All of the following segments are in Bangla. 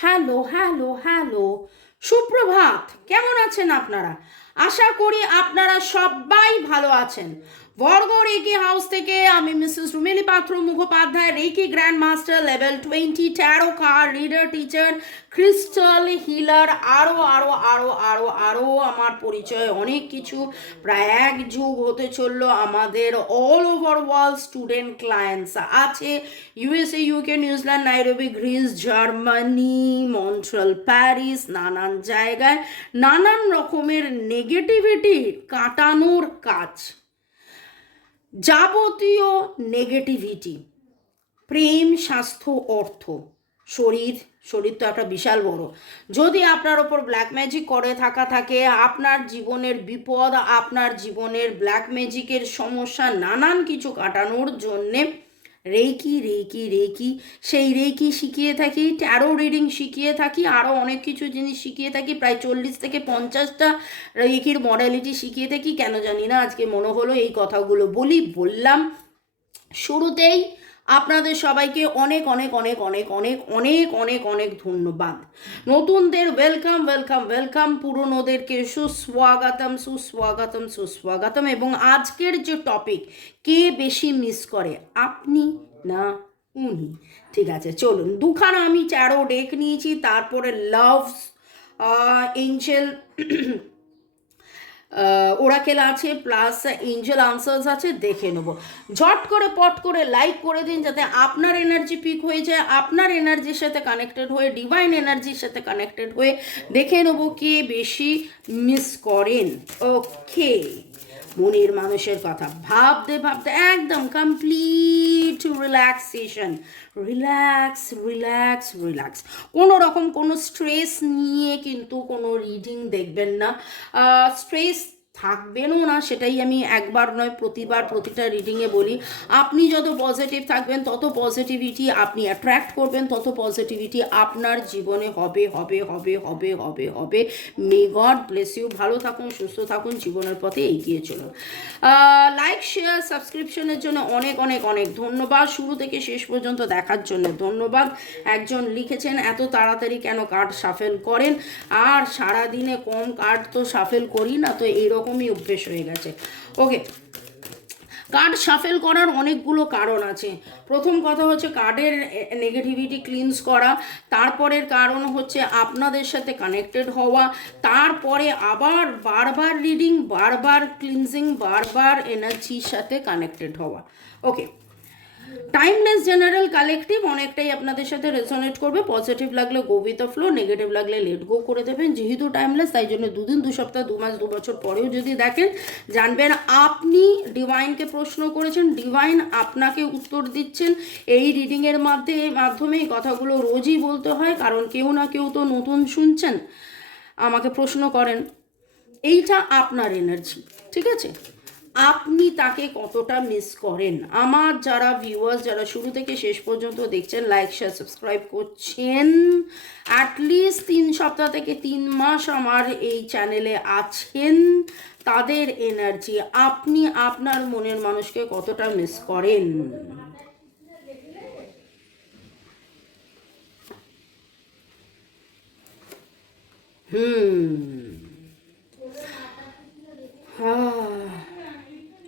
হ্যালো হ্যালো হ্যালো, সুপ্রভাত। কেমন আছেন আপনারা? আশা করি আপনারা সবাই ভালো আছেন। বর্গ রেকি হাউস থেকে আমি Mrs Rumeli Patra Mukhopadhyay, reiki grand master level 20, tarot card reader, teacher, crystal healer, আরও আরও আরও আরও আরও আমার পরিচয় অনেক কিছু। প্রায় এক যুগ হতে চললো আমাদের all over world student clients আছে। USA, UK, New Zealand, Nairobi, Greece, Germany, Montreal, Paris, নানান জায়গায় নানান রকমের নেগেটিভিটি কাটানোর কাজ। যাবতীয় নেগেটিভিটি, প্রেম, স্বাস্থ্য, অর্থ, শরীর শরীর তো একটা বিশাল বড়। যদি আপনার ওপর ব্ল্যাক ম্যাজিক করে থাকে, আপনার জীবনের বিপদ, আপনার জীবনের ব্ল্যাক ম্যাজিকের সমস্যা, নানান কিছু কাটানোর জন্যে রেকি রেকি রেকি সেই রেকি শিখিয়ে থাকি, ট্যারো রিডিং শিখিয়ে থাকি, আরও অনেক কিছু জিনিস শিখিয়ে থাকি। প্রায় 40 থেকে 50টা রেকির মডালিটি শিখিয়ে থাকি। কেন জানি না আজকে মনে হলো এই কথাগুলো বললাম। শুরুতেই আপনাদের সবাইকে অনেক অনেক অনেক অনেক অনেক অনেক অনেক অনেক ধন্যবাদ। নতুনদের ওয়েলকাম ওয়েলকাম ওয়েলকাম, পুরনোদেরকে সুস্বাগতম সুস্বাগতম সুস্বাগতম। এবং আজকের যে টপিক, কে বেশি মিস করে, আপনি না উনি? ঠিক আছে, চলুন। দুখানা আমি ট্যারো ডেক নিয়েছি, তারপরে লাভ এঞ্জেল ওরাকেল আছে, প্লাস এঞ্জেল আনসার্স আছে, দেখে নেবো। ঝট করে পট করে লাইক করে দিন যাতে আপনার এনার্জি পিক হয়ে যায়, আপনার এনার্জির সাথে কানেক্টেড হয়ে, ডিভাইন এনার্জির সাথে কানেক্টেড হয়ে দেখে নেবো কে বেশি মিস করেন। ওকে, মনের মানুষের কথা ভাবতে ভাবতে একদম complete relaxation. Relax relax relax. কোনো রকম কোনো স্ট্রেস নিয়ে কিন্তু কোনো রিডিং দেখবেন না। স্ট্রেস থাকবেনও না, সেটাই আমি একবার নয় প্রতিবার প্রতিটা রিডিংয়ে বলি। আপনি যত পজিটিভ থাকবেন তত পজিটিভিটি আপনি অ্যাট্রাক্ট করবেন, তত পজিটিভিটি আপনার জীবনে হবে হবে হবে হবে হবে হবে। May God bless you. ভালো থাকুন, সুস্থ থাকুন, জীবনের পথে এগিয়ে চলুন। লাইক, শেয়ার, সাবস্ক্রিপশনের জন্য অনেক অনেক অনেক ধন্যবাদ। শুরু থেকে শেষ পর্যন্ত দেখার জন্য ধন্যবাদ। একজন লিখেছেন এত তাড়াতাড়ি কেন কার্ড শাফেল করেন? আর সারাদিনে কম কার্ড তো শাফেল করি না, তো এইরকমই অভ্যেস হয়ে গেছে। ওকে, কার্ড শাফেল করার অনেকগুলো কারণ আছে। প্রথম কথা হচ্ছে কার্ডের নেগেটিভিটি ক্লিনস করা, তারপরের কারণ হচ্ছে আপনাদের সাথে কানেক্টেড হওয়া, তারপরে আবার বারবার রিডিং, বারবার ক্লিনজিং, বারবার এনার্জির সাথে কানেক্টেড হওয়া। ওকে, টাইমলেস জেনারেল কালেকটিভ অনেকটাই আপনাদের সাথে রেজোনেট করবে। পজিটিভ লাগলে go with the flow, negative লাগলে লেট গো করে দেবেন। যেহেতু টাইমলেস, তাই জন্য 2 দিন, 2 সপ্তাহ, 2 মাস, 2 বছর পরেও যদি দেখেন, জানবেন আপনি ডিভাইনকে প্রশ্ন করেছেন, ডিভাইন আপনাকে উত্তর দিচ্ছেন। এই রিডিংয়ের মাধ্যমে এই কথাগুলো রোজই বলতে হয়, কারণ কেউ না কেউ তো নতুন শুনছেন, আমাকে প্রশ্ন করেন। এইটা আপনার এনার্জি, ঠিক আছে? আপনি তাকে কতটা মিস করেন? আমার যারা ভিউয়ার্স, যারা শুরু থেকে শেষ পর্যন্ত দেখছেন, লাইক, শেয়ার, সাবস্ক্রাইব করছেন, অ্যাটলিস্ট 3 সপ্তাহ থেকে 3 মাস আমার এই চ্যানেলে আছেন, তাদের এনার্জি, আপনি আপনার মনের মানুষকে কতটা মিস করেন?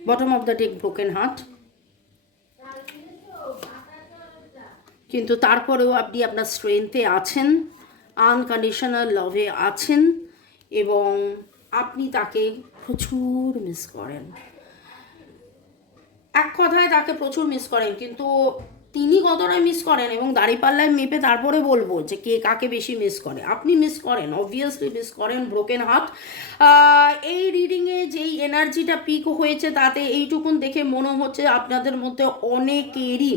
Bottom of the deck, broken heart. কিন্তু তারপরেও আপনি আপনার স্ট্রেংথে আছেন, আনকন্ডিশনাল লাভে আছেন, এবং আপনি তাকে প্রচুর মিস করেন। এক কথায় তাকে প্রচুর মিস করেন, কিন্তু তিনি কতটা মিস করেন এবং দাঁড়িপাল্লায় মেপে তারপরে বলবো যে কে কাকে বেশি মিস করে। আপনি মিস করেন, অবভিয়াসলি মিস করেন ব্রোকেন হার্ট। এই রিডিংয়ে যেই এনার্জিটা পিক হয়েছে তাতে এইটুকুন দেখে মনে হচ্ছে আপনাদের মধ্যে অনেকেরই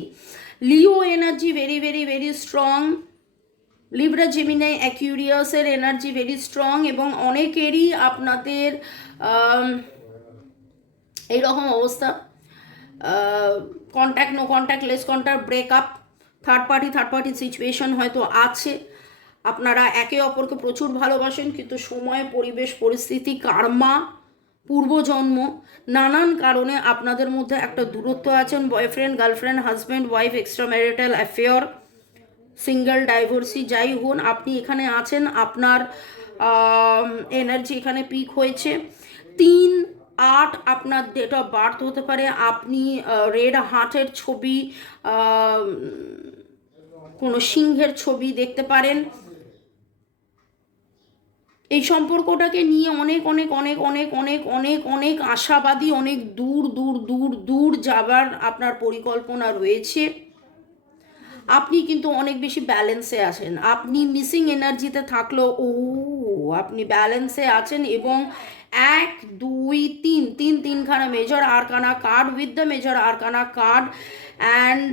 Leo energy very very very strong, Libra, Gemini, অ্যাকুরিয়াসের এনার্জি ভেরি স্ট্রং, এবং অনেকেরই আপনাদের এইরকম অবস্থা। Contact, no contact, less contact, breakup, third party situation হয়তো আছে। আপনারা একে অপরকে প্রচুর ভালোবাসেন, কিন্তু সময়, পরিবেশ, পরিস্থিতি, কার্মা, পূর্বজন্ম, নানান কারণে আপনাদের মধ্যে একটা দূরত্ব আছেন। Boyfriend, girlfriend, husband, wife, extra marital affair, single, divorcee যাই হন, আপনি এখানে আছেন, আপনার এনার্জি এখানে পিক হয়েছে। 3-8 আপনার ডেট অফ বার্থ হতে পারে। আপনি রেড হার্টের ছবি, কোনো সিংহের ছবি দেখতে পারেন। এই সম্পর্কটাকে নিয়ে অনেক অনেক অনেক অনেক অনেক অনেক অনেক আশাবাদী, অনেক দূর দূর দূর দূর যাবার আপনার পরিকল্পনা রয়েছে। আপনি কিন্তু অনেক বেশি ব্যালেন্সে আছেন। আপনি মিসিং এনার্জিতে থাকলেও আপনি ব্যালেন্সে আছেন। এবং 1, 2, 3 তিনখানা major arcana card, with the major arcana card. And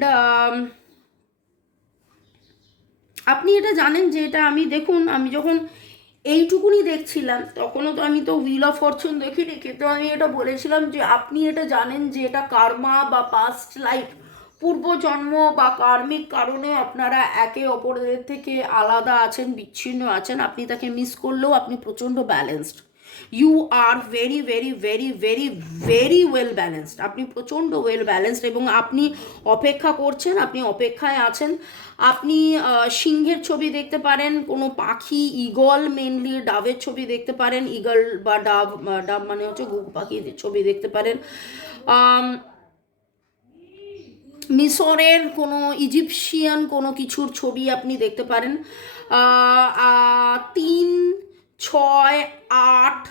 আপনি এটা জানেন যে এটা আমি, দেখুন, আমি যখন এইটুকুনি দেখছিলাম তখনও তো আমি তো হুইল অফ ফরচুন দেখিনি, কিন্তু আমি এটা বলেছিলাম যে আপনি এটা জানেন যে এটা কার্মা বা পাস্ট লাইফ, পূর্বজন্ম বা কার্মিক কারণে আপনারা একে অপরের থেকে আলাদা আছেন, বিচ্ছিন্ন আছেন। আপনি তাকে মিস করলেও আপনি প্রচণ্ড balanced. You are very very very very very well balanced. আপনি প্রচণ্ড ওয়েল ব্যালেন্সড এবং আপনি অপেক্ষা করছেন, আপনি অপেক্ষায় আছেন। আপনি সিংহের ছবি দেখতে পারেন, কোনো পাখি, ঈগল, মেনলি ডাবের ছবি দেখতে পারেন। ঈগল বা ডাব, ডাব মানে হচ্ছে ঘুঘু পাখির ছবি দেখতে পারেন। মিশরের কোনো, ইজিপশিয়ান কোনো কিছুর ছবি আপনি দেখতে পারেন। 3-6-8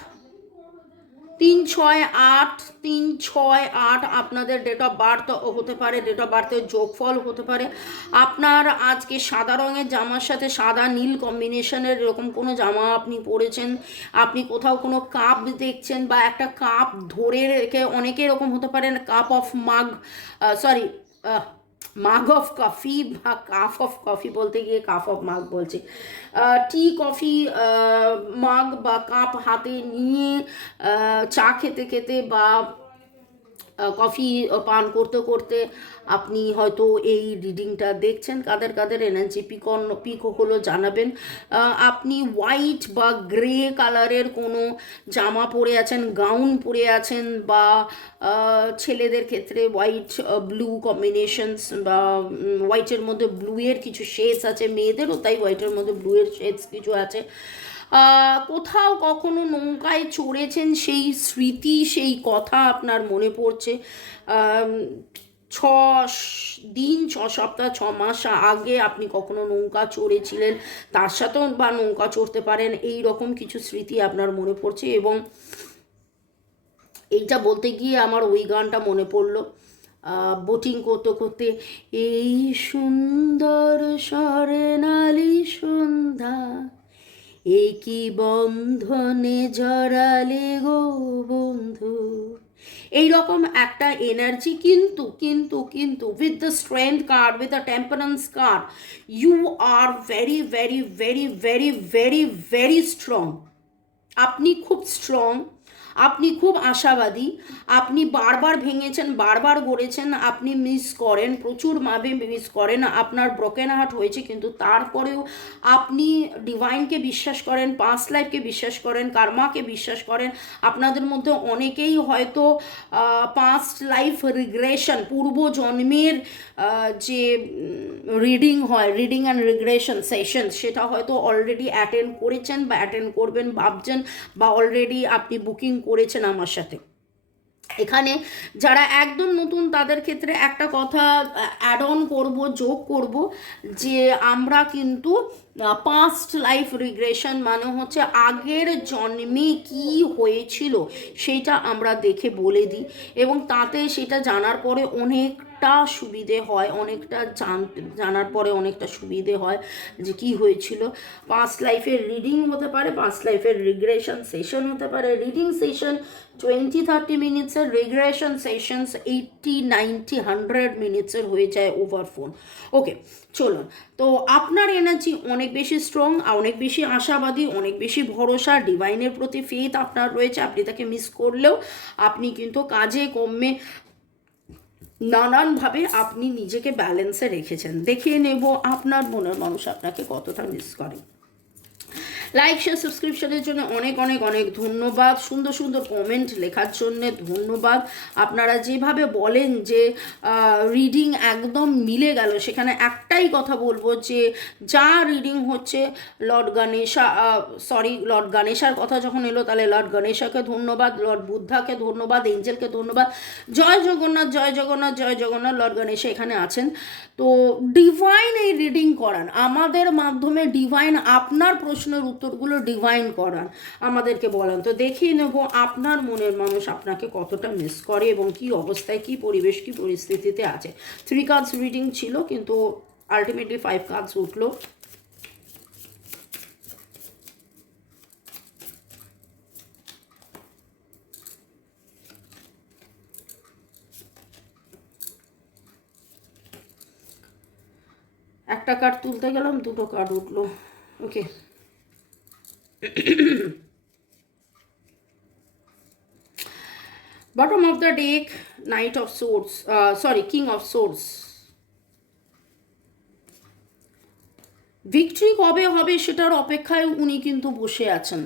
3-6-8 3-6-8 আপনাদের ডেট অফ বার্থ হতে পারে, ডেট অফ বার্থের যোগফল হতে পারে। আপনার আজকে সাদা রঙের জামার সাথে সাদা নীল কম্বিনেশনের এরকম কোনো জামা আপনি পরেছেন। আপনি কোথাও কোনো কাপ দেখছেন বা একটা কাপ ধরে রেখে, অনেকে এরকম হতে পারেন কাপ অফ মাগ, সরি, মাগ অফ কফি বা কাপ অফ কফি বলতে গিয়ে কাপ অফ মাগ বলছি। টি কফি মাগ বা কাপ হাতে নিয়ে চা খেতে খেতে বা কফি পান করতে করতে আপনি হয়তো এই রিডিংটা দেখছেন। কাদের কাদের এনার্জি পিক হলো জানাবেন। আপনি হোয়াইট বা গ্রে কালারের কোনো জামা পরে আছেন, গাউন পরে আছেন, বা ছেলেদের ক্ষেত্রে হোয়াইট ব্লু কম্বিনেশনস, বা হোয়াইটের মধ্যে ব্লুয়ের কিছু শেডস আছে, মেয়েদেরও তাই হোয়াইটের মধ্যে ব্লুয়ের শেডস কিছু আছে। কোথাও কখনো নৌকায় চড়েছেন, সেই স্মৃতি, সেই কথা আপনার মনে পড়ছে। 6 দিন, 6 সপ্তাহ, 6 মাস আগে আপনি কখনো নৌকা চড়েছিলেন, তার সাথেও বা নৌকা চড়তে পারেন, এই রকম কিছু স্মৃতি আপনার মনে পড়ছে। এবং এইটা বলতে গিয়ে আমার ওই গানটা মনে পড়লো, বোটিং করতে করতে, এই সুন্দর স্বর্ণালী সন্ধ্যা, একই বন্ধনে জড়ালে গো বন্ধু, এইরকম একটা এনার্জি। কিন্তু কিন্তু কিন্তু with the strength card, with the temperance card, you are very very very very very very strong. আপনি খুব স্ট্রং, আপনি খুব আশাবাদী। আপনি বারবার ভেঙেছেন, বারবার গড়েছেন, আপনি মিস করেন, প্রচুরভাবে মিস করেন। আপনার ব্রোকেন হার্ট হয়েছে, কিন্তু তারপরেও আপনি ডিভাইনকে বিশ্বাস করেন, পাস্ট লাইফকে বিশ্বাস করেন, কার্মাকে বিশ্বাস করেন। আপনাদের মধ্যে অনেকেই হয়তো পাস্ট লাইফ রিগ্রেশন, পূর্বজন্মের যে রিডিং হয়, রিডিং অ্যান্ড রিগ্রেশন সেশন, সেটা হয়তো অলরেডি অ্যাটেন্ড করেছেন বা অ্যাটেন্ড করবেন ভাবছেন, বা অলরেডি আপনি বুকিং করেছেন আমার সাথে। এখানে যারা একদম নতুন তাদের ক্ষেত্রে একটা কথা অ্যাড অন করব, যোগ করব, যে আমরা কিন্তু পাস্ট লাইফ রিগ্রেশন মানে হচ্ছে আগের জন্মে কি হয়েছিল সেইটা আমরা দেখে বলে দিই, এবং তাতে সেটা জানার পরে অনেকটা সুবিধে হয়, অনেকটা জানার পরে অনেকটা সুবিধে হয় যে কি হয়েছিল। পাস্ট লাইফের রিডিং হতে পারে, পাস্ট লাইফের রিগ্রেশন সেশন হতে পারে। রিডিং সেশন 20-30 মিনিটসের, রিগ্রেশন সেশনস 80-90-100 মিনিটসের হয়ে যায় ওভার ফোন। ওকে, চলুন। তো আপনার এনার্জি অনেক বেশি স্ট্রং, অনেক বেশি আশাবাদী, অনেক বেশি ভরসা, ডিভাইনের প্রতি ফেথ আপনার রয়েছে। আপনি তাকে মিস করলেও আপনি কিন্তু কাজে কর্মে নানানভাবে আপনি নিজেকে ব্যালেন্সে রেখেছেন। দেখিয়ে নেব আপনার মনের মানুষ আপনাকে কতটা মিস করে। লাইক শেয়ার সাবস্ক্রিপশনের জন্য অনেক অনেক অনেক ধন্যবাদ, সুন্দর সুন্দর কমেন্ট লেখার জন্য ধন্যবাদ। আপনারা যেভাবে বলেন যে রিডিং একদম মিলে গেল, সেখানে একটাই কথা বলবো যে যা রিডিং হচ্ছে লর্ড গণেশা, লর্ড গণেশার কথা যখন এলো তাহলে লর্ড গণেশাকে ধন্যবাদ, লর্ড বুদ্ধাকে ধন্যবাদ, এঞ্জেলকে ধন্যবাদ। জয় জগন্নাথ, জয় জগন্নাথ, জয় জগন্নাথ। লর্ড গণেশা এখানে আছেন, তো ডিভাইন এই রিডিং করান আমাদের মাধ্যমে, ডিভাইন আপনার প্রশ্নের উত্তরগুলো ডিভাইন করান, আমাদেরকে বলান। তো দেখিয়ে নেব আপনার মনের মানুষ আপনাকে কতটা মিস করে এবং কি অবস্থায়, কি পরিবেশ, কি পরিস্থিতিতে আছে। 3 কার্ডস রিডিং ছিল কিন্তু আলটিমেটলি 5 কার্ডস উঠলো। একটা কার্ড তুলতে গেলাম, 2টো কার্ড উঠলো। ওকে, bottom of the deck, knight of swords, king of swords। Victory কবে হবে সেটার অপেক্ষায় উনি কিন্তু বসে আছেন,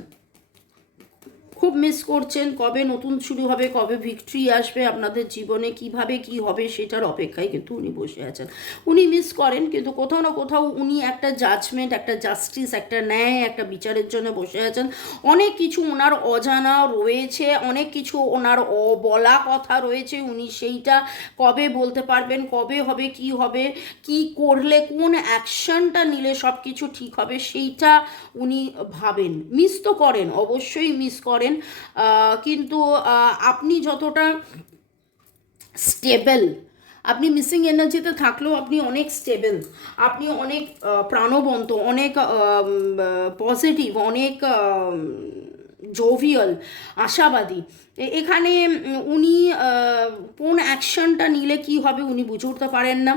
খুব মিস করছেন। কবে নতুন শুরু হবে, কবে ভিক্টরি আসবে আপনাদের জীবনে, কিভাবে কি হবে সেটার অপেক্ষায় কিন্তু উনি বসে আছেন। উনি মিস করেন, কিন্তু কোথাও না কোথাও উনি একটা জাজমেন্ট, একটা জাস্টিস, একটা ন্যায়, একটা বিচারের জন্য বসে আছেন। অনেক কিছু ওনার অজানা রয়েছে, অনেক কিছু ওনার অবলা কথা রয়েছে, উনি সেইটা কবে বলতে পারবেন, কবে হবে, কি করলে, কোন অ্যাকশনটা নিলে সব কিছু ঠিক হবে, সেইটা উনি ভাবেন। মিস তো করেন, অবশ্যই মিস করেন, কিন্তু আপনি যতটা স্টেবল, আপনি মিসিং এনার্জিতে থাকলেও আপনি অনেক স্টেবল, আপনি অনেক প্রাণবন্ত, অনেক পজিটিভ, অনেক জোভিয়াল, আশাবাদী। এখানে উনি কোন অ্যাকশনটা নিলে কি হবে উনি বুঝে উঠতে পারেন না।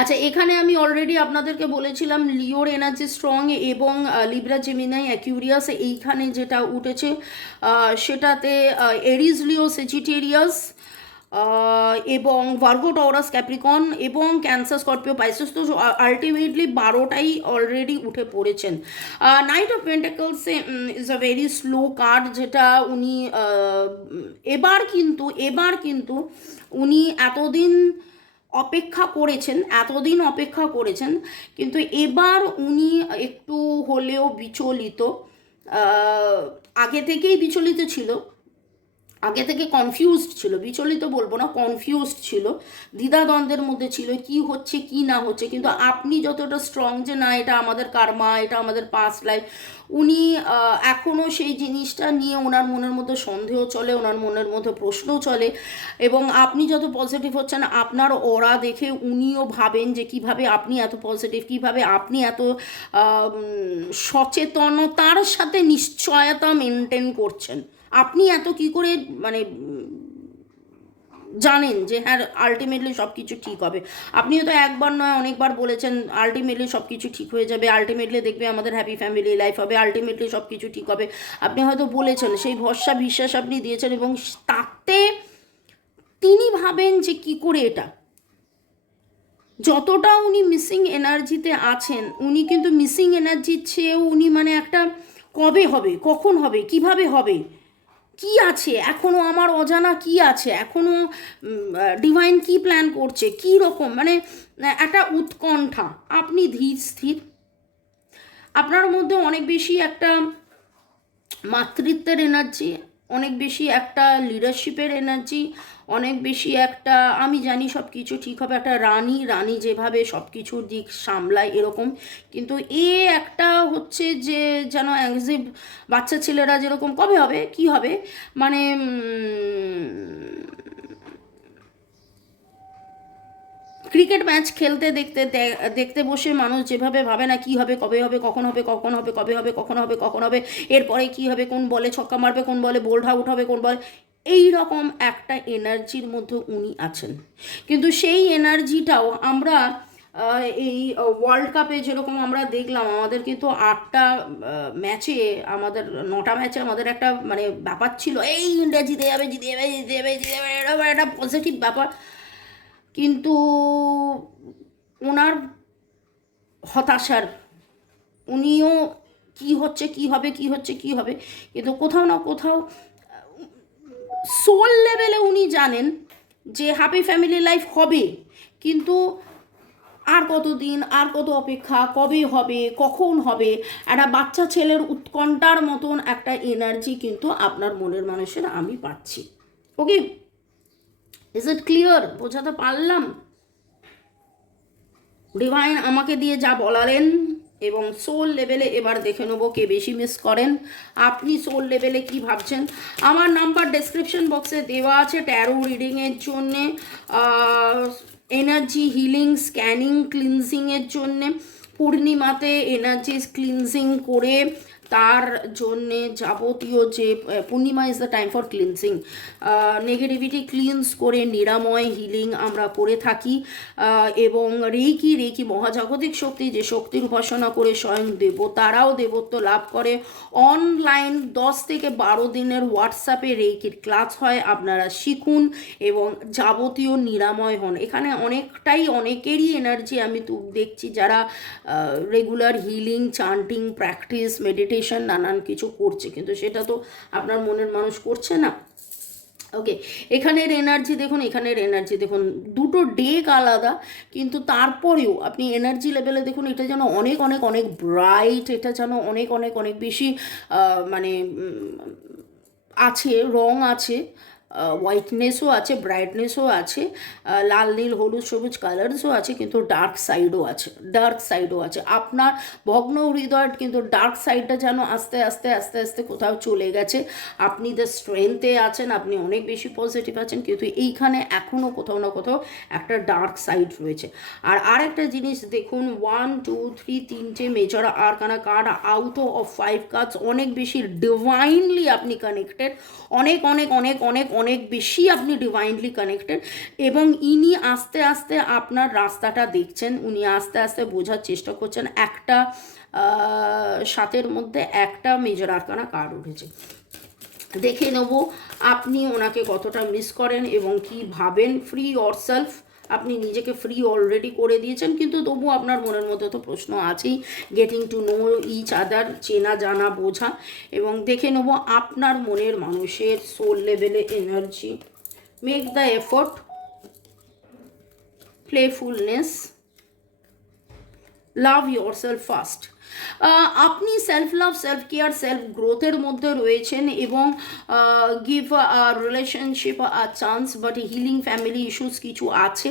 আচ্ছা, এখানে আমি অলরেডি আপনাদেরকে বলেছিলাম লিওর এনার্জি স্ট্রং এবং লিব্রা জেমিনাই অ্যাকিউরিয়াস, এইখানে যেটা উঠেছে সেটাতে এরিজ লিও সেজিটেরিয়াস এবং ভার্গো টরাস ক্যাপ্রিকন এবং ক্যান্সার স্করপিও পাইসেস। তো আলটিমেটলি 12টাই অলরেডি উঠে পড়েছেন। Night of pentacles is a very slow card, যেটা উনি এবার কিন্তু উনি এতদিন অপেক্ষা করেছেন, কিন্তু এবার উনি একটু হলেও বিচলিত, আগে থেকেই বিচলিত ছিল, আগে থেকে কনফিউজড ছিল, বিচলিত বলবো না, কনফিউজড ছিল, দ্বিধাদ্বন্দ্বের মধ্যে ছিল কি হচ্ছে কি না হচ্ছে। কিন্তু আপনি যতটা স্ট্রং যে না এটা আমাদের কার্মা, এটা আমাদের পাস্ট লাইফ, উনি এখনও সেই জিনিসটা নিয়ে ওনার মনের মধ্যে সন্দেহ চলে, ওনার মনের মধ্যে প্রশ্ন চলে। এবং আপনি যত পজিটিভ হচ্ছেন আপনার ওরা দেখে উনিও ভাবেন যে কিভাবে আপনি এত পজিটিভ, কিভাবে আপনি এত সচেতনতার সাথে নিশ্চয়তা মেনটেন করছেন, আপনি এত কি করে মানে জানেন যে হ্যাঁ আলটিমেটলি সব কিছু ঠিক হবে। আপনিও তো একবার নয় অনেকবার বলেছেন আলটিমেটলি সব কিছু ঠিক হয়ে যাবে, আলটিমেটলি দেখবে আমাদের হ্যাপি ফ্যামিলি লাইফ হবে, আলটিমেটলি সব কিছু ঠিক হবে। আপনি হয়তো বলেছেন, সেই ভরসা বিশ্বাস আপনি দিয়েছেন, এবং তাতে তিনি ভাবেন যে কি করে এটা, যতটা উনি মিসিং এনার্জিতে আছেন, উনি কিন্তু মিসিং এনার্জির চেয়েও উনি মানে একটা কবে হবে, কখন হবে, কিভাবে হবে, কি আছে এখনও আমার অজানা, কি আছে এখনও, ডিভাইন কি প্ল্যান করছে, কি রকম, মানে একটা উৎকণ্ঠা। আপনি ধীর স্থির, আপনার মধ্যে অনেক বেশি একটা মাতৃত্বের এনার্জি, অনেক বেশি একটা লিডারশিপের এনার্জি, অনেক বেশি একটা আমি জানি সব কিছু ঠিক হবে, একটা রানী যেভাবে সব কিছুর দিক সামলায় এরকম। কিন্তু একটা হচ্ছে যে যেন অ্যাংজিভ বাচ্চা ছেলেরা যেরকম কবে হবে কি হবে, মানে ক্রিকেট ম্যাচ খেলতে দেখতে বসে মানুষ যেভাবে ভাবে না কি হবে, কবে হবে, কখন হবে, কবে হবে, কখন হবে, এরপরে কি হবে, কোন বলে ছক্কা মারবে, কোন বলে বোল্ড আউট হবে, কোন বলে, এই রকম একটা এনার্জির মধ্যে উনি আছেন। কিন্তু সেই এনার্জিটাও আমরা এই ওয়ার্ল্ড কাপে যেরকম আমরা দেখলাম, আমাদের কিন্তু 8টা ম্যাচে, আমাদের 9টা ম্যাচে আমাদের একটা মানে ব্যাপার ছিল, এই ইন্ডিয়া জিতে যাবে, এরকম একটা পজিটিভ ব্যাপার। কিন্তু ওনার হতাশার, উনিও কি হচ্ছে, কি হবে, কি হচ্ছে, কি হবে, কিন্তু কোথাও না কোথাও সোল লেভেলে উনি জানেন যে হ্যাপি ফ্যামিলি লাইফ হবে, কিন্তু আর কতদিন, আর কত অপেক্ষা, কবে হবে, কখন হবে, একটা বাচ্চা ছেলের উৎকণ্ঠার মতন একটা এনার্জি কিন্তু আপনার মনের মানুষের আমি পাচ্ছি। ওকে, ইজ ইট ক্লিয়ার? বোঝাতে পারলাম? ডিভাইন আমাকে দিয়ে যা বলালেন, এবং সোল লেভেলে এবার দেখে নেবো কে বেশি মিস করেন। আপনি সোল লেভেলে কি ভাবছেন? আমার নাম্বার ডেসক্রিপশন বক্সে দেওয়া আছে ট্যারো রিডিংয়ের জন্যে, এনার্জি হিলিং, স্ক্যানিং, ক্লিনজিংয়ের জন্যে। পূর্ণিমাতে এনার্জি ক্লিনজিং করে তার জন্যে যাবতীয় যে purnima is the time for cleansing, negativity cleanse করে নিরাময় হিলিং আমরা করে থাকি। এবং রেকি মহাজাগতিক শক্তি, যে শক্তির উপাসনা করে স্বয়ং দেবতারাও দেবত্ব লাভ করে। অনলাইন 10 থেকে 12 দিনের হোয়াটসঅ্যাপে রেকির ক্লাস হয়, আপনারা শিখুন এবং যাবতীয় নিরাময় হন। এখানে অনেকেরই এনার্জি আমি তো দেখছি যারা রেগুলার হিলিং, চান্টিং, প্র্যাকটিস, মেডিটেশন নানান কিছু করছে, কিন্তু সেটা তো আপনার মনের মানুষ করছে না। ওকে, এখানের এনার্জি দেখুন, এখানের এনার্জি দেখুন, দুটো ডেক আলাদা, কিন্তু তারপরেও আপনি এনার্জি লেভেলে দেখুন, এটা যেন অনেক অনেক অনেক ব্রাইট, এটা যেন অনেক অনেক অনেক বেশি মানে আছে, রং আছে, হোয়াইটনেসও আছে, ব্রাইটনেসও আছে, লাল নীল হলুদ সবুজ কালার্সও আছে, কিন্তু ডার্ক সাইডও আছে। আপনার ভগ্ন হৃদয় কিন্তু ডার্ক সাইডটা যেন আস্তে আস্তে আস্তে আস্তে কোথাও চলে গেছে। আপনি দ্য স্ট্রেংথে আছেন, আপনি অনেক বেশি পজিটিভ আছেন, কিন্তু এইখানে এখনও কোথাও না কোথাও একটা ডার্ক সাইড রয়েছে। আর একটা জিনিস দেখুন, 1 2 3 তিনটে major arcana card out of 5 cards, অনেক বেশি ডিভাইনলি আপনি কানেক্টেড, অনেক অনেক অনেক অনেক অনেক বেশি আপনি ডিভাইনলি কানেক্টেড, এবং ইনি আস্তে আস্তে আপনার রাস্তাটা দেখছেন, উনি আস্তে আস্তে বোঝার চেষ্টা করছেন। একটা 7-এর মধ্যে একটা মেজর আরকানা কার্ড উঠেছে, দেখে নেব আপনি ওনাকে কতটা মিস করেন এবং কি ভাবেন। ফ্রি ইয়োরসেলফ, আপনি নিজেকে ফ্রি অলরেডি করে দিয়েছেন, কিন্তু তবু আপনার মনের মধ্যে তো প্রশ্ন আছেই। Getting to know each other, চেনা জানা বোঝা, এবং দেখে নেব আপনার মনের মানুষের সোল লেভেলে energy. Make the effort, playfulness, love yourself first. আপনি self love, self care, self গ্রোথের মধ্যে রয়েছেন, এবং give relationship chance, but healing family issues কিছু আছে।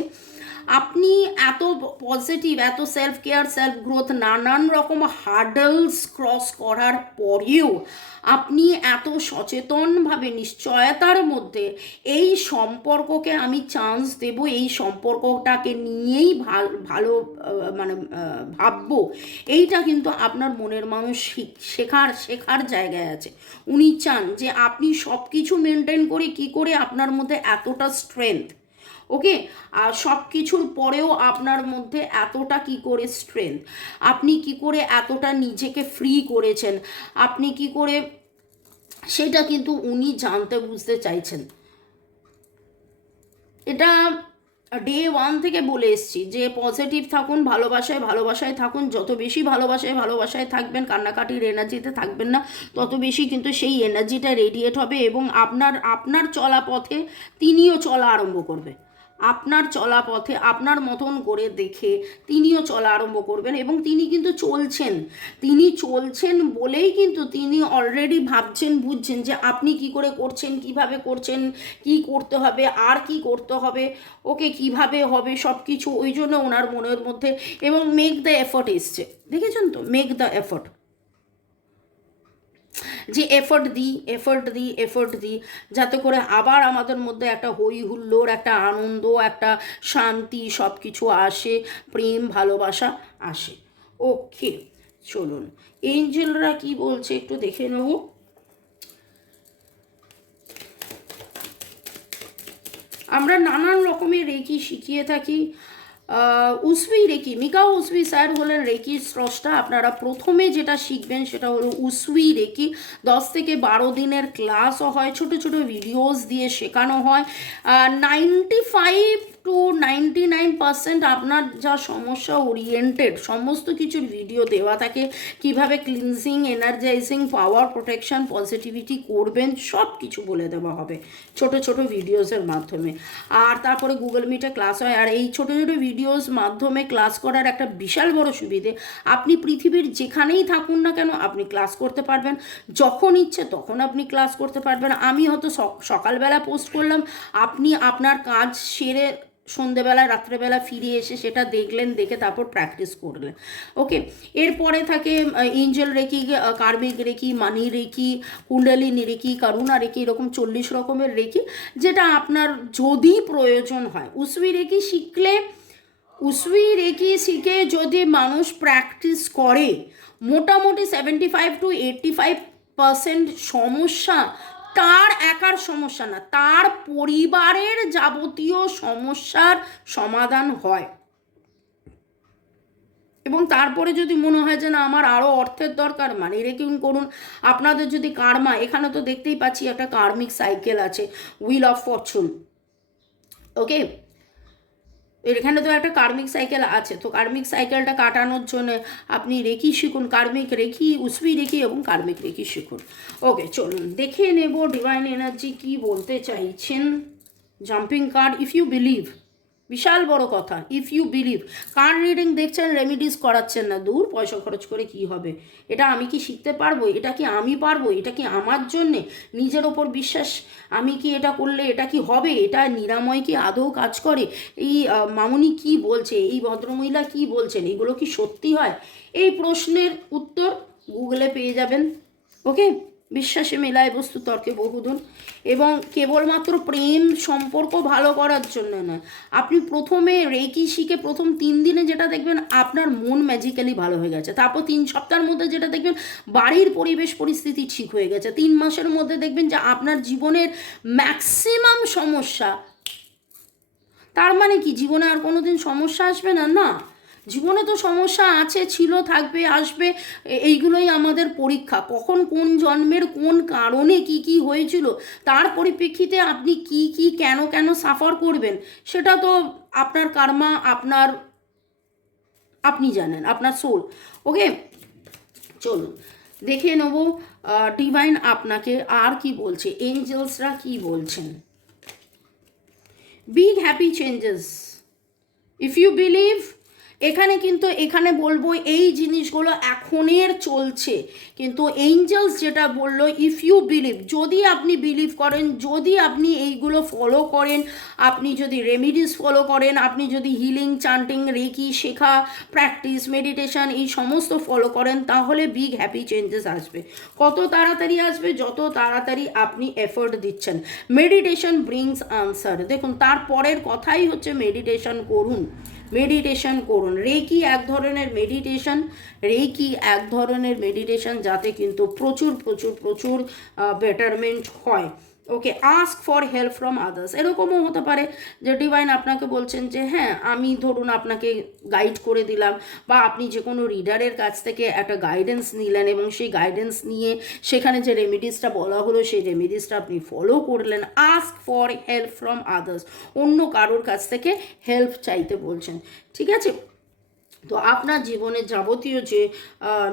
আপনি এত পজিটিভ, এত সেলফ কেয়ার, সেলফ গ্রোথ, নানান রকম হার্ডলস ক্রস করার পরেও আপনি এত সচেতনভাবে নিশ্চয়তার মধ্যে এই সম্পর্ককে আমি চান্স দেব, এই সম্পর্কটাকে নিয়েই ভালো মানে ভাববো, এইটা কিন্তু আপনার মনের মানুষ শেখার জায়গায় আছে। উনি চান যে আপনি সব কিছু মেনটেন করে কি করে আপনার মধ্যে এতটা স্ট্রেংথ, ওকে, আর সব কিছুর পরেও আপনার মধ্যে এতটা কি করে স্ট্রেংথ, আপনি কি করে এতটা নিজেকে ফ্রি করেছেন, আপনি কি করে, সেটা কিন্তু উনি জানতে বুঝতে চাইছেন। এটা ডে 1 থেকে বলে এসছি যে পজিটিভ থাকুন, ভালোবাসায় থাকুন, যত বেশি ভালোবাসায় থাকবেন, কান্নাকাটির এনার্জিতে থাকবেন না, তত বেশি কিন্তু সেই এনার্জিটা রেডিয়েট হবে, এবং আপনার চলা পথে তিনিও চলা আরম্ভ করবে। আপনার চলা পথে আপনার মতন করে দেখে তিনিও চলা আরম্ভ করবেন, এবং তিনি কিন্তু চলছেন বলেই কিন্তু তিনি অলরেডি ভাবছেন, বুঝছেন যে আপনি কি করে করছেন, কিভাবে করছেন, কি করতে হবে, আর কি করতে হবে, ওকে কিভাবে হবে সব কিছু, ওই জন্য ওনার মনের মধ্যে, এবং মেক দ্য এফোর্ট এসছে, দেখেছেন তো, মেক দ্য এফোর্ট, যে এফোর্ট দিই যাতে করে আবার আমাদের মধ্যে একটা হই হুল্লোড়, একটা আনন্দ, একটা শান্তি সব কিছু আসে, প্রেম ভালোবাসা আসে। ওকে, চলুন এঞ্জেলরা কি বলছে একটু দেখে নেব। আমরা নানান রকমের রেকি শিখিয়ে থাকি। উসবি রেকি, মিকাও উসবি স্যার হলেন রেকির স্রষ্টা। আপনারা প্রথমে যেটা শিখবেন সেটা হলো উসবি রেকি। 10 থেকে 12 দিনের ক্লাসও হয়, ছোট ছোট ভিডিওস দিয়ে শেখানো হয়। 95 টু 99% আপনার যা সমস্যা ওরিয়েন্টেড সমস্ত কিছুর ভিডিও দেওয়া থাকে, কিভাবে ক্লিনজিং, এনার্জাইজিং, পাওয়ার, প্রোটেকশন, পজিটিভিটি করবেন, সব কিছু বলে দেওয়া হবে ছোট ছোট ভিডিওসের মাধ্যমে। আর তারপরে গুগল মিটে ক্লাস হয়। আর এই ছোট ছোট ভিডিওস মাধ্যমে ক্লাস করার একটা বিশাল বড় সুবিধে, আপনি পৃথিবীর যেখানেই থাকুন না কেন আপনি ক্লাস করতে পারবেন, যখন ইচ্ছে তখন আপনি ক্লাস করতে পারবেন। আমি হয়তো সকালবেলা পোস্ট করলাম, আপনি আপনার কাজ সেরে সন্ধেবেলা রাত্রেবেলা ফিরে এসে সেটা দেখলেন, দেখে তারপর প্র্যাকটিস করলেন। ওকে, এরপরে থাকে এঞ্জেল রেকি, কার্মিক রেকি, মানি রেকি, কুণ্ডলিনী রেকি, করুণা রেকি, এরকম 40 রকমের রেকি, যেটা আপনার যদি প্রয়োজন হয়। উসুই রেকি শিখে যদি মানুষ প্র্যাকটিস করে, মোটামুটি 75 to 85% সমস্যা তার একার সমস্যা না, তার পরিবারের যাবতীয় সমস্যার সমাধান হয়। এবং তারপরে যদি মনে হয় যে না আমার আরও অর্থের দরকার, মানি রেকিং করুন। আপনাদের যদি কার্মা, এখানে তো দেখতেই পাচ্ছি একটা কার্মিক সাইকেল আছে, হুইল অফ ফরচুন। ওকে, এখানে তো একটা কার্মিক সাইকেল আছে, তো কার্মিক সাইকেলটা কাটানোর জন্য আপনি রেকি শিখুন, কার্মিক রেকি, উসুই রেকি এবং কার্মিক রেকি শিখুন। ওকে, চলুন দেখে নেব ডিভাইন এনার্জি কি বলতে চাইছেন। Jumping card, if you believe, বিশাল বড় কথা, if you believe. Card reading দেখছেন, রেমিডিস করাচ্ছেন না, দূর পয়সা খরচ করে কি হবে, এটা আমি কি শিখতে পারবো, এটা কি আমি পারবো, এটা কি আমার জন্যে, নিজের ওপর বিশ্বাস, আমি কি এটা করলে এটা কি হবে, এটা নিরাময় কি আদৌ কাজ করে, এই মামুনি কি বলছে, এই ভদ্রমহিলা কি বলছেন, এগুলো কি সত্যি হয়, এই প্রশ্নের উত্তর গুগলে পেয়ে যাবেন। ওকে, বিশ্বাসে মেলায় বস্তু তর্কে বহুদূর। এবং কেবলমাত্র প্রেম সম্পর্ক ভালো করার জন্য নয়, আপনি প্রথমে রেকি শিখে প্রথম 3 দিনে যেটা দেখবেন আপনার মন ম্যাজিক্যালি ভালো হয়ে গেছে, তারপর 3 সপ্তাহের মধ্যে যেটা দেখবেন বাড়ির পরিবেশ পরিস্থিতি ঠিক হয়ে গেছে, 3 মাসের মধ্যে দেখবেন যে আপনার জীবনের ম্যাক্সিমাম সমস্যা, তার মানে কি জীবনে আর কোনো দিন সমস্যা আসবে না? না, জীবনে তো সমস্যা আছে, ছিল, থাকবে, আসবে, এইগুলোই আমাদের পরীক্ষা। কখন কোন জন্মের কোন কারণে কি কি হয়েছিল, তার পরিপ্রেক্ষিতে আপনি কি কি কেন কেন সাফার করবেন, সেটা তো আপনার কার্মা, আপনি জানেন, আপনার সোল। ওকে, চলুন দেখে নেব ডিভাইন আপনাকে আর কি বলছে, এঞ্জেলসরা কি বলছেন। Big happy changes, if you believe. এখানে বলবো এই জিনিসগুলো এখনের চলছে, কিন্তু এঞ্জেলস যেটা বললো, ইফ ইউ বিলিভ, যদি আপনি বিলিভ করেন, যদি আপনি এইগুলো ফলো করেন, আপনি যদি রেমিডিস ফলো করেন, আপনি যদি হিলিং, চান্টিং, রেকি শেখা, প্র্যাকটিস, মেডিটেশন এই সমস্ত ফলো করেন, তাহলে বিগ হ্যাপি চেঞ্জেস আসবে। কত তাড়াতাড়ি আসবে? যত তাড়াতাড়ি আপনি এফোর্ট দিচ্ছেন। মেডিটেশন ব্রিংস আনসার, দেখুন তারপরের কথাই হচ্ছে মেডিটেশন করুন, মেডিটেশন করুন। রেকি এক ধরনের মেডিটেশন যাতে কিন্তু প্রচুর প্রচুর প্রচুর বেটারমেন্ট হয়। Okay, ask for help from others, এরকমও হতে পারে যে ডিভাইন আপনাকে বলছেন যে হ্যাঁ আমি ধরুন আপনাকে গাইড করে দিলাম, বা আপনি যে কোনো রিডারের কাছ থেকে একটা গাইডেন্স নিলেন এবং সেই গাইডেন্স নিয়ে সেখানে যে রেমিডিসটা বলা হলো সেই রেমিডিসটা আপনি ফলো করলেন। Ask for help from others, অন্য কারোর কাছ থেকে হেল্প চাইতে বলছেন, ঠিক আছে? তো আপনার জীবনে যাবতীয় যে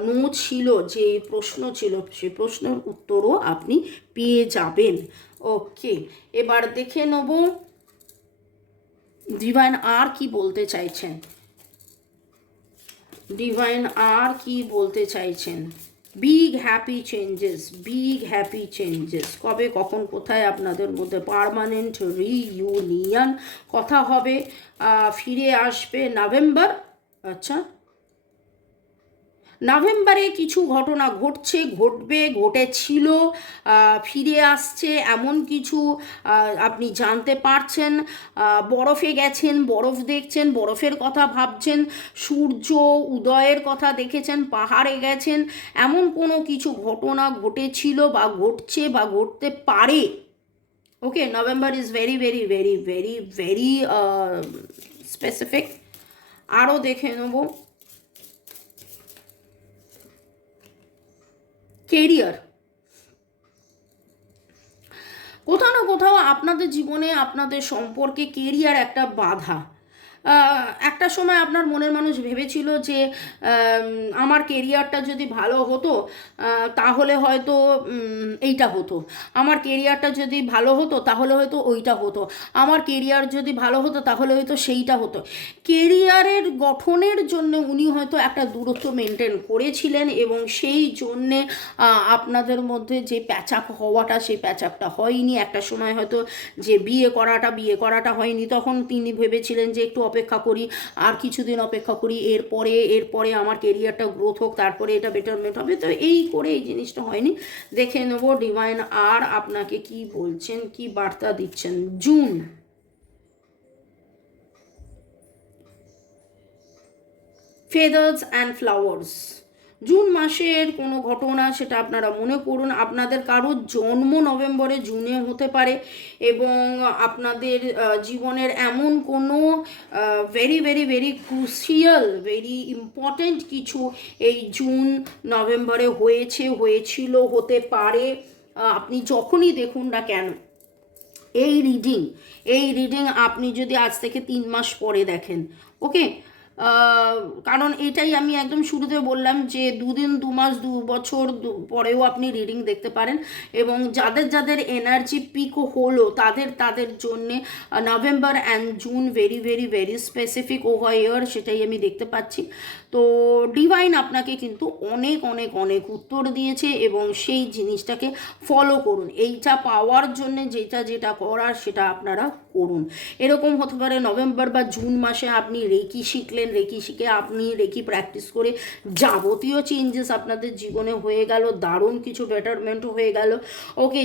নো ছিল, যে প্রশ্ন ছিল, সেই প্রশ্নের উত্তরও আপনি পেয়ে যাবেন। ওকে, এবার দেখে নেব ডিভাইন আর কি বলতে চাইছেন। ডিভাইন আর কি বলতে চাইছেন। বিগ হ্যাপি চেঞ্জেস, কবে কখন কোথায় আপনাদের মধ্যে পার্মানেন্ট রিইউনিয়ন কথা হবে, ফিরে আসবে নভেম্বর। আচ্ছা, নভেম্বরে কিছু ঘটনা ঘটবে, ঘটেছিল, ফিরে আসছে, এমন কিছু আপনি জানতে পারছেন। বরফে গেছেন, বরফ দেখছেন, বরফের কথা ভাবছেন, সূর্য উদয়ের কথা দেখেছেন, পাহাড়ে গেছেন, এমন কোনো কিছু ঘটনা ঘটেছিল বা ঘটছে বা ঘটতে পারে। Okay, November is very very very very very specific. আরও দেখে নেব কেরিয়ার, কোথাও না কোথাও আপনাদের জীবনে আপনাদের সম্পর্কে কেরিয়ার একটা বাধা। একটা সময় আপনার মনের মানুষ ভেবেছিল যে আমার কেরিয়ারটা যদি ভালো হতো তাহলে হয়তো এইটা হতো, আমার কেরিয়ারটা যদি ভালো হতো তাহলে হয়তো ওইটা হতো, আমার কেরিয়ার যদি ভালো হতো তাহলে হয়তো সেইটা হতো। কেরিয়ারের গঠনের জন্য উনি হয়তো একটা দূরত্ব মেনটেন করেছিলেন এবং সেই জন্যে আপনাদের মধ্যে যে প্যাচআপ হওয়াটা সেই প্যাচআপটা হয়নি। একটা সময় হয়তো যে বিয়ে করাটা হয়নি, তখন তিনি ভেবেছিলেন যে একটু অপেক্ষা করি, আর কিছুদিন অপেক্ষা করি, এরপরে আমার কেরিয়ারটা গ্রোথ হোক, তারপরে এটা বেটারমেন্ট হবে। তো এই করে এই জিনিসটা হয়নি। দেখে নেব ডিভাইন আর আপনাকে কি বলছেন, কি বার্তা দিচ্ছেন। June, feathers and flowers. June মাসের কোনো ঘটনা সেটা আপনারা মনে করুন, আপনাদের কারোর জন্ম নভেম্বরে জুনে হতে পারে এবং আপনাদের জীবনের এমন কোনো very very very crucial, very important কিছু এই জুন নভেম্বরে হয়েছিল, হতে পারে। আপনি যখনই দেখুন না কেন এই রিডিং আপনি যদি আজ থেকে 3 মাস পরে দেখেন, ওকে, কারণ এটাই আমি একদম শুরুতে বললাম যে 2 দিন 2 মাস 2 বছর পরেও আপনি রিডিং দেখতে পারেন। এবং যাদের যাদের এনার্জি পিক হলো তাদের জন্যে November and June very very very specific over year, সেটাই আমি দেখতে পাচ্ছি। তো ডিভাইন আপনাকে কিন্তু অনেক অনেক অনেক উত্তর দিয়েছে এবং সেই জিনিসটাকে ফলো করুন। এইটা পাওয়ার জন্যে যেটা করার সেটা আপনারা করুন। এরকম হতে পারে নভেম্বর বা জুন মাসে আপনি রেকি শিখলেন, রেকি শিখে আপনি রেকি প্র্যাকটিস করে যাবতীয় চেঞ্জেস আপনাদের জীবনে হয়ে গেল, দারুণ কিছু বেটারমেন্ট হয়ে গেল। ওকে,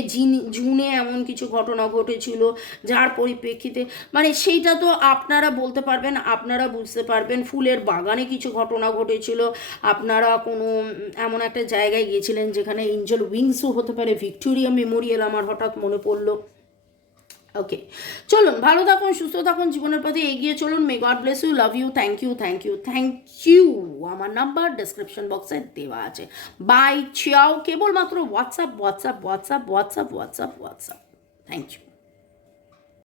জুনে এমন কিছু ঘটনা ঘটেছিল যার পরিপ্রেক্ষিতে মানে সেইটা তো আপনারা বলতে পারবেন, আপনারা বুঝতে পারবেন। ফুলের বাগানে কিছু ঘটনা ঘটেছিল, আপনারা কোনো এমন একটা জায়গায় গিয়েছিলেন যেখানে এঞ্জেল উইংসও হতে পারে, ভিক্টোরিয়া মেমোরিয়াল আমার হঠাৎ মনে পড়লো। ওকে, চলুন ভালো থাকুন, সুস্থ থাকুন, জীবনের পথে এগিয়ে চলুন। May God bless you, love you, thank you thank you thank you. আমার নাম্বার ডেসক্রিপশন বক্সে দেওয়া আছে। Bye, ciao. কেবলমাত্র WhatsApp WhatsApp WhatsApp WhatsApp WhatsApp WhatsApp. Thank you.